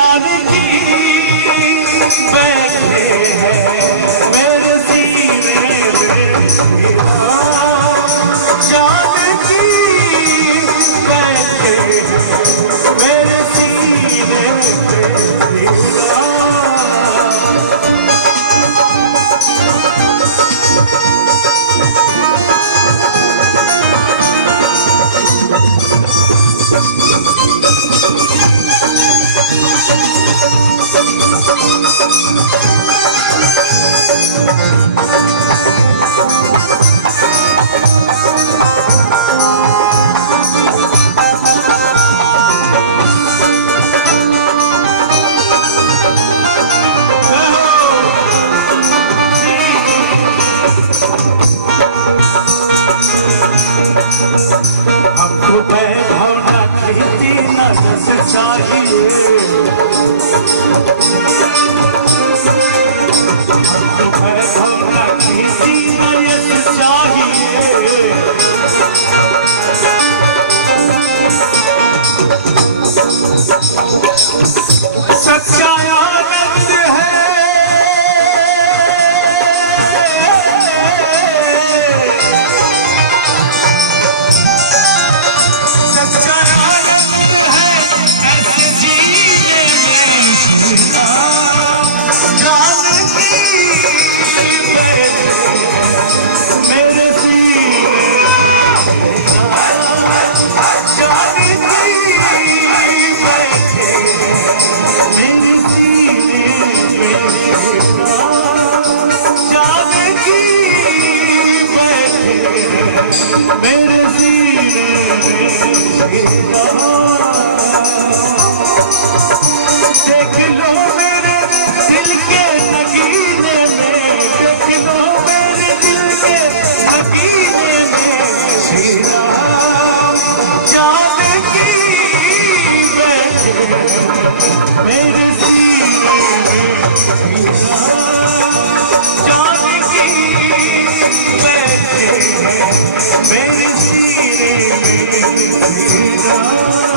जानकी बैठे हैं मेरे सीने में, जानकी बैठे हैं मेरे सीने में। हमको वैभव न कीर्ति न यश चाहिए, हमको वैभव न कीर्ति न यश चाहिए। सच्चा आनंद है मेरे सीने में। देख लो मेरे दिल के नगीने में, देख लो मेरे दिल के नगीने में, श्री राम जानकी बैठे मेरे सीने में, श्री राम जानकी बैठे मेरे सीने में, श्री राम।